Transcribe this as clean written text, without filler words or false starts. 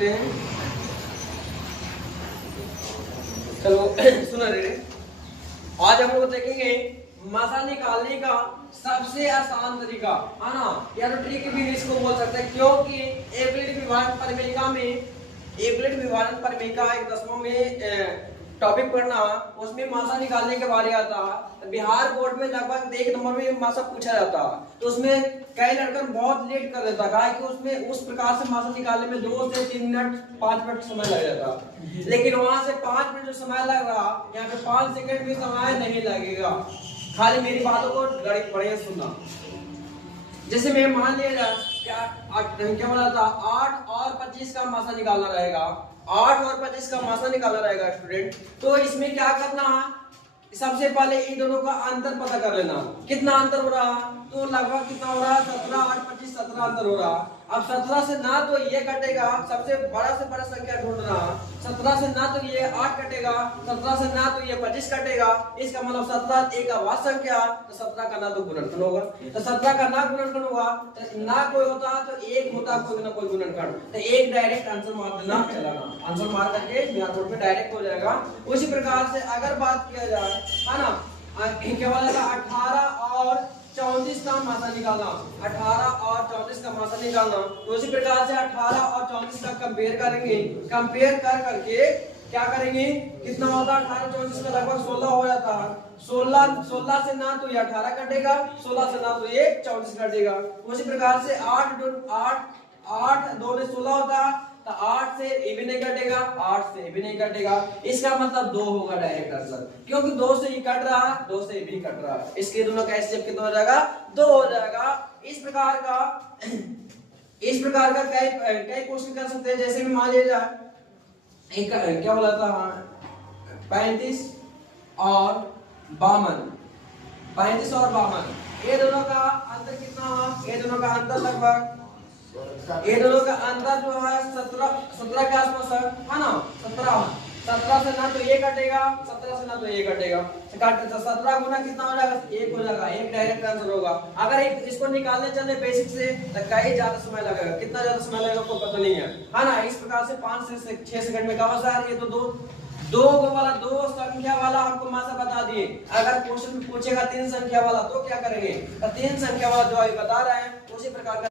देखते हैं। चलो सुना रे, आज हम लोग देखेंगे मसा निकालने का सबसे आसान तरीका, है ना, या तो ट्रिक भी इसको बोल सकते हैं, क्योंकि एवरेज विभाजन परिमेयिका में एवरेज विभाजन परिमेयिका एक 10वां में टॉपिक पढ़ना, उसमें मासा निकालने के बारे आता है। बिहार बोर्ड में लगभग 1 नंबर में मासा पूछा जाता है, तो उसमें कई लड़का बहुत लेट कर देता है कि उसमें उस प्रकार से मासा निकालने में 2 से 3 मिनट 5 मिनट समय लग जाता, लेकिन वहां से 5 मिनट जो समय लग रहा, यहाँ पे 5 सेकंड भी समय नहीं लगेगा। खाली मेरी बातों को गणित बढ़िया सुनना। जैसे मैं मान लिया जाए क्या बोला था, 8 और 25 का मासा निकालना रहेगा, 8 और 25 का मासा निकालना रहेगा स्टूडेंट। तो इसमें क्या करना है, सबसे पहले इन दोनों का अंतर पता कर लेना। कितना अंतर हो रहा, तो लगभग कितना हो रहा, 17 8 25 17 अंतर हो रहा। अब 17 से ना तो ये कटेगा, सबसे बड़ा से बड़ा संख्या ढूंढना। 17 से ना तो ये 8 कटेगा, 17 से ना तो ये 25 कटेगा, इसका मतलब 17 एक अवाज संख्या, तो 17 का ना तो गुणनखंड होगा, तो 17 का ना गुणनखंड होगा, तो ना कोई होता तो एक होता कोई ना कोई गुणनखंड, तो एक डायरेक्ट आंसर मार देना, चलाना आंसर मार करके बिहार बोर्ड में डायरेक्ट हो जाएगा। उसी प्रकार से अगर बात किया जाए, है ना, क्या बोला था, 18 और 34 का मासा निकालना, 18 और 34 का मासा निकालना। तो उसी प्रकार से 18 और 34 का कंपेयर करेंगे, कंपेयर कर करके क्या करेंगे, कितना होता है, 18 34 का लगभग 16 हो जाता है। 16 से ना तो ये 18 कटेगा, 16 से ना तो ये 34 कटेगा। उसी प्रकार से 8 2 में 16 होता है, तो 8 से ये भी नहीं कटेगा, 8 से ये भी नहीं कटेगा, इसका मतलब 2 होगा डायरेक्ट आंसर, क्योंकि 2 से ये कट रहा है, 2 से ये भी कट रहा है, इसके दोनों का एचसीएफ कितना हो जाएगा, 2 हो जाएगा। इस प्रकार का कई क्वेश्चन कर सकते हैं। जैसे में मान लीजिए एक क्या बोला था, 35 और 52, 35 और 52, ये दोनों का अंतर कितना, ये दोनों का अंतर लगभग, ये दोनों का अंतर जो है 17 के आसपास है ना, 17 से ना तो ये कटेगा, 17 से ना तो ये कटेगा, 17 गुना कितना हो जाएगा, 1 हो जाएगा, एक डायरेक्ट आंसर होगा। अगर इसको निकालने चले बेसिक से तो कई ज्यादा समय लगेगा, कितना ज्यादा समय लगेगा आपको पता नहीं है ना। इस प्रकार से 5 से 6 सेकंड में कहा सर, ये तो दो संख्या वाला हमको मासा बता दिए। अगर क्वेश्चन पूछेगा 3 संख्या वाला तो क्या करेंगे, तो 3 संख्या वाला जो अभी बता रहे हैं उसी प्रकार का